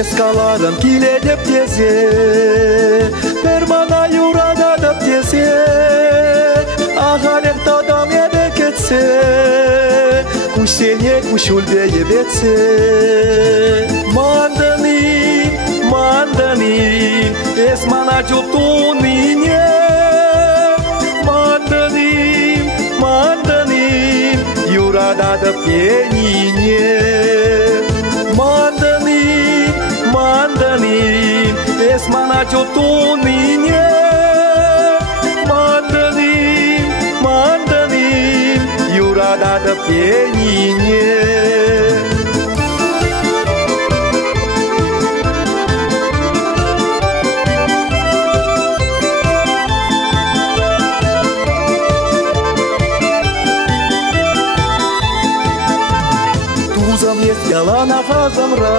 Escaladam chile de ptiese, permana iurada de ptiese, aharem tada mea de chețe, cu șenie, cu șul de iebețe. Mandani, esmana ciutunine, mandani, iurada de pienine. Mandani, esmana ciutunine, mandani, iurada de pienine. Ялана хазамра,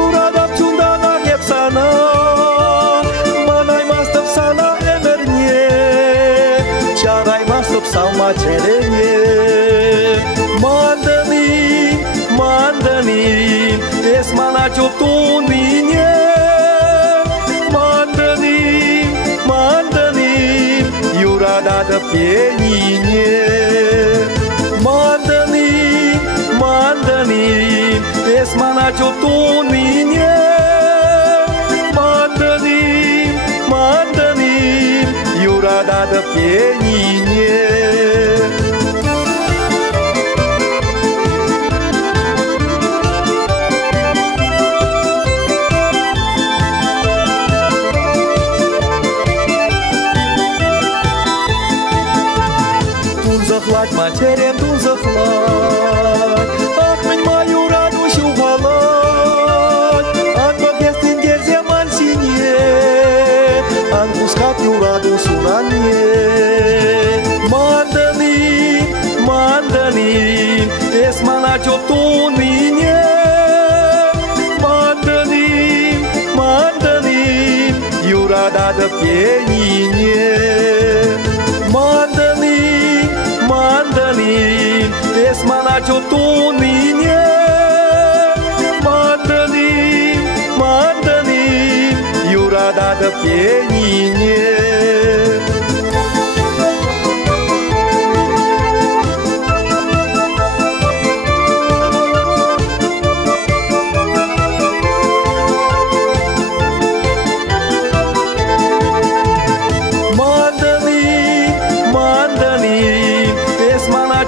юрада чундана хепсана, манай мастов сана эмерне, чарай мастов салма черене. Mandani, esmana ciutunine, mandani, юрада de pienine. Mandani, esmana ciutunine, mandani, iurada de pienine. Tunză hlad, mă cerem tunză hlad, ach-mi mai uradu și uhalad, an băgăstin gerze mansinie, an buscat uradu suranie. Mandani, esmana ciutunine, mandani, iurada de pienine. Mandani, esmana ciutunine, mandani, iurada de pienine.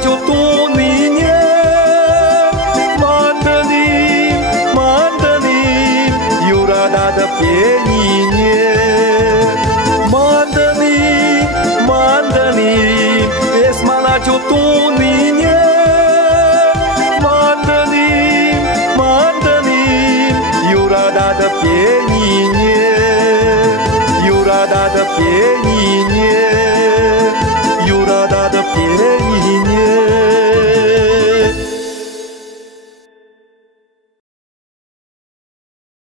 Ciutunine, mandani, iurada de pienine. Mandani, esmana ciutunine, mandani, iurada de pienine, iurada de pienine.